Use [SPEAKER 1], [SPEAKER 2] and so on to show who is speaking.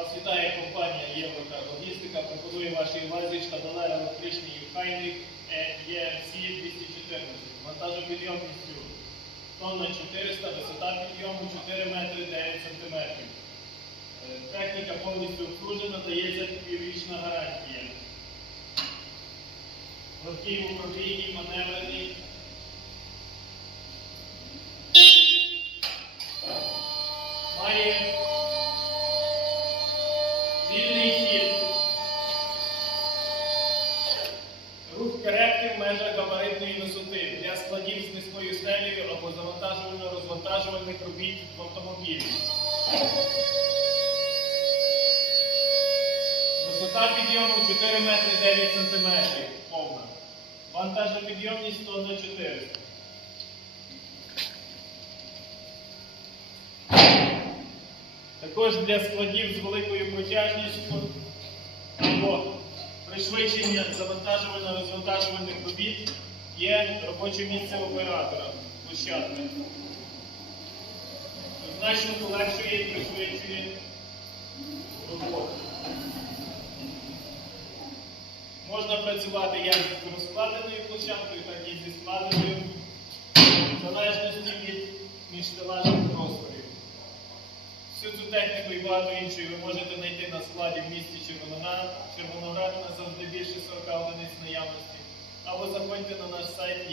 [SPEAKER 1] Вас вітає компанія Єврокар Логістика. Пропонує вашій увазі штабелер електричний Хайник EMC 214. Вантажопідйомністю тонна 400, висота підйому 4 метри 9 сантиметрів. Е, Техніка повністю обслужена, дається піврічна гарантія. Легкий в управлінні, маневрений. Рух в межах габаритної висоти для складів з низькою стелею або завантажувально-розвантажувальних робіт в автомобілі. Висота підйому 4 метри 9 сантиметрів повна. Вантажопідйомність тонна 400. Також для складів з великою протяжністю або пришвидшення завантажувально-розвантажувальних робіт є робоче місце оператора площадки. Значно полегшує і пришвидшує роботу. Можна працювати як з розкладеною площадкою, так і зі складеною, в залежності від просторів. Всю цю техніку і багато іншої ви можете знайти на складі в місті Червоноград. Червоноград на завжди більше 40 одиниць наявності. Або заходьте на наш сайт.